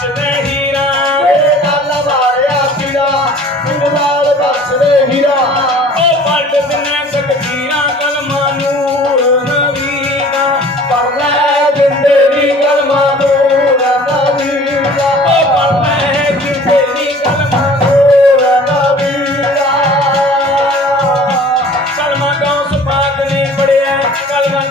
ਲਾਲ ਬਖਸ਼ ਦੇ ਹੀਰਾ। ਮੇਰੇ ਨਾਲ ਵਾਰਿਆ ਪੀਰਾ ਤੂੰ ਨਾਲ ਬਖਸ਼ਦੇ ਹੀਰਾ। ਓ ਪੱਟ ਦਿਨੇ ਤਕਦੀਰਾਂ ਕਲਮਾਂ ਨੂਰ ਨਬੀ ਦਾ ਪਰ ਲੈ ਜਿੰਦੇ ਦੀ ਕਲਮਾ ਨੂਰ ਨਬੀ ਦਾ ਓ ਪੜ ਲੈ ਜਿੰਦੇ ਦੀ ਕਲਮਾਂ ਨੂਰ ਨਬੀ ਦਾ ਕਲਮਾਂ ਗੌਸ ਪਾਕ ਨੇ ਪੜਿਆ ਕਲਮਾਂ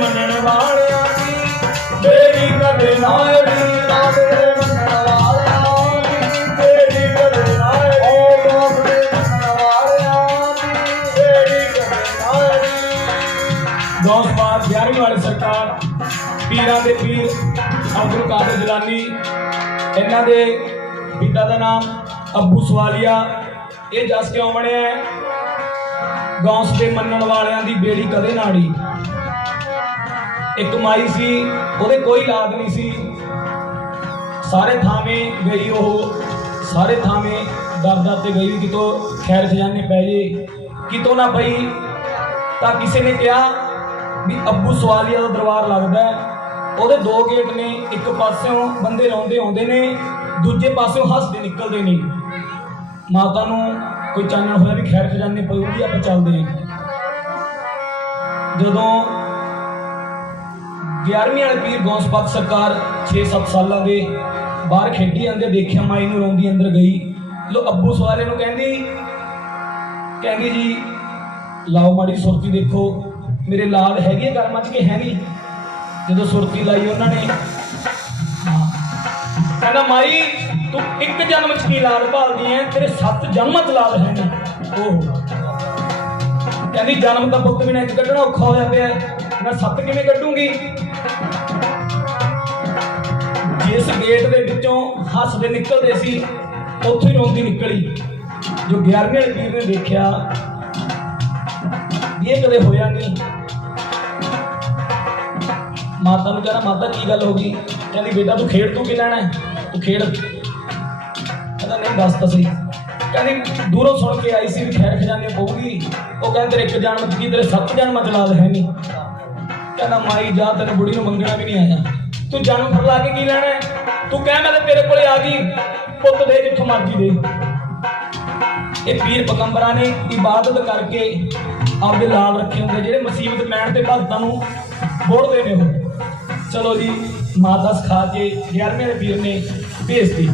ਮੰਨਣ ਵਾਲਿਆਂ ਦੀ। ਬੇੜੀ ਕਦੇ ਨਾ ਅੜੀ ਤਾਰੇ ਮੰਨਣ ਵਾਲਿਆਂ ਦੀ। ਬੇੜੀ ਕਦੇ ਨਾ ਅੜੀ ਓ ਦੋਸਤੇ ਮੰਨਣ ਵਾਲਿਆਂ ਦੀ। ਬੇੜੀ ਕਦੇ ਨਾ। ਅੜੀ ਦੋਸਤ 11ਵੀਂ ਵਾਲੇ ਸਰਕਾਰ, ਪੀਰਾਂ ਦੇ ਪੀਰ, ਅਬਦੁਲ ਕਾਦਰ ਜਲਾਨੀ, ਇਹਨਾਂ ਦੇ ਪਿਤਾ ਦਾ ਨਾਮ ਅੱਬੂ ਸਵਾਲੀਆ, ਇਹ ਜਸ ਕਿਉਂ ਬਣਿਆ ਹੈ? ਗੌਸ ਦੇ ਮੰਨਣ ਵਾਲਿਆਂ ਦੀ ਬੇੜੀ ਕਦੇ ਨਾ ਅੜੀ ਇੱਕ ਮਾਈ ਸੀ, ਉਹਦੇ ਕੋਈ ਲਾਦ ਨਹੀਂ ਸੀ। ਸਾਰੇ ਥਾਵੇਂ ਗਈ ਉਹ, ਸਾਰੇ ਥਾਵੇਂ ਦਰ ਦਰ ਤੇ ਗਈ ਕਿਤੋਂ ਖੈਰ ਖਜ਼ਾਨੇ ਪੈ ਜੇ। ਕਿਤੋਂ ਨਾ ਪਈ, ਤਾਂ ਕਿਸੇ ਨੇ ਕਿਹਾ ਵੀ ਅੱਬੂ ਸਵਾਲੀਆ ਦਾ ਦਰਬਾਰ ਲੱਗਦਾ ਉਹਦੇ ਦੋ ਗੇਟ ਨੇ, ਇੱਕ ਪਾਸਿਓਂ ਬੰਦੇ ਰੌਂਦੇ ਆਉਂਦੇ ਨੇ, ਦੂਜੇ ਪਾਸਿਓਂ ਹੱਸਦੇ ਨਿਕਲਦੇ ਨੇ। ਮਾਤਾ ਨੂੰ ਕੋਈ ਚਾਨਣ ਹੋਇਆ ਵੀ ਖੈਰ ਖਜ਼ਾਨੇ ਪਊਗੀ, ਆਪਾਂ ਚੱਲਦੇ ਜਦੋਂ 11ਵੀਂ ਵਾਲੇ ਪੀਰ ਗੌਸਪਤ ਸਰਕਾਰ 6-7 ਸਾਲਾਂ ਦੇ ਬਾਹਰ ਖੇਡੀ ਜਾਂਦੇ, ਦੇਖਿਆ ਮਾਈ ਨੂੰ ਰੋਂਦੀ ਅੰਦਰ ਗਈ। ਲੋ, ਅੱਬੂ ਸਵਾਰੇ ਨੂੰ ਕਹਿੰਦੀ ਕਹਿੰਦੀ ਜੀ, ਲਾਓ ਮਾੜੀ ਸੁਰਤੀ ਦੇਖੋ, ਮੇਰੇ ਲਾਲ ਹੈਗੇ ਕਰਮਾਂ ਚ ਕਿ ਹੈ ਨਹੀਂ? ਜਦੋਂ ਸੁਰਤੀ ਲਾਈ ਉਹਨਾਂ ਨੇ, ਕਹਿੰਦਾ, ਮਾਈ, ਤੂੰ ਇੱਕ ਜਨਮ ਚ ਕੀ ਲਾਲ ਭਾਲਦੀ ਐ? ਤੇਰੇ ਸੱਤ ਜਨਮਾਂ ਚ ਲਾਲ ਹੈ ਨਹੀਂ ਉਹ ਕਹਿੰਦੀ, ਜਨਮ ਦਾ ਪੁੱਤ ਬਿਨਾਂ ਇੱਕ ਕੱਢਣਾ ਔਖਾ ਹੋਇਆ ਪਿਆ। ਮੈਂ ਸੱਤ ਕਿਵੇਂ ਕੱਢੂੰਗੀ? ਜਿਸ ਗੇਟ ਦੇ ਵਿੱਚੋਂ ਹੱਸਦੇ ਨਿਕਲਦੇ ਸੀ, ਉੱਥੋਂ ਹੀ ਰੋਂਦੀ ਨਿਕਲੀ। ਜੋ 11ਵੇਂ ਵਾਲੇ ਨੇ ਦੇਖਿਆ ਇਹ ਕਦੇ ਹੋਇਆ ਨਹੀਂ। ਮਾਤਾ ਨੂੰ ਕਹਿੰਦਾ ਮਾਤਾ, ਕੀ ਗੱਲ ਹੋ ਗਈ? ਕਹਿੰਦੀ, ਬੇਟਾ, ਤੂੰ ਖੇਡ ਤੂੰ ਕੀ ਲੈਣਾ ਤੂੰ ਖੇਡ। ਕਹਿੰਦਾ, ਨਹੀਂ, ਦੱਸ ਤਾਂ ਸਹੀ। ਕਹਿੰਦੀ, ਦੂਰੋਂ ਸੁਣ ਕੇ ਆਈ ਸੀ ਵੀ ਖੈਰ ਖਜ਼ਾਨੇ ਪਊਗੀ। ਉਹ ਕਹਿੰਦੇ, ਤੇਰੇ ਇੱਕ ਜਨਮ ਚ ਕੀ ਤੇਰੇ ਸੱਤ ਜਨਮਾਂ ਚ ਲਾਦ ਹੈ ਨਹੀਂ। ਕਹਿੰਦਾ, ਮਾਈ, ਜਾ ਤੈਨੂੰ ਬੁੜੀ ਨੂੰ ਮੰਗਣਾ ਵੀ ਨਹੀਂ ਆਇਆ। ਤੂੰ ਜਨਮ ਫਰ ਲਾ ਕੇ ਕੀ ਲੈਣਾ ਤੂੰ ਕਹਿ ਮੈਂ ਤਾਂ ਤੇਰੇ ਕੋਲੇ ਆ ਗਈ। ਪੁੱਤ ਦੇ ਜਿੱਥੋਂ ਮਰਜ਼ੀ ਦੇ। ਇਹ ਪੀਰ ਪਗੰਬਰਾਂ ਨੇ ਇਬਾਦਤ ਕਰਕੇ ਆਪਦੇ ਲਾਲ ਰੱਖੇ ਹੁੰਦੇ, ਜਿਹੜੇ ਮੁਸੀਬਤ ਮੈਣ ਤੇ ਭਗਤਾਂ ਨੂੰ ਬੋੜਦੇ ਨੇ ਉਹ ਚਲੋ ਜੀ ਮਾਤਾ ਸਿਖਾ ਕੇ 11ਵੇਂ ਵਾਲੇ ਪੀਰ ਨੇ ਭੇਜਤੀ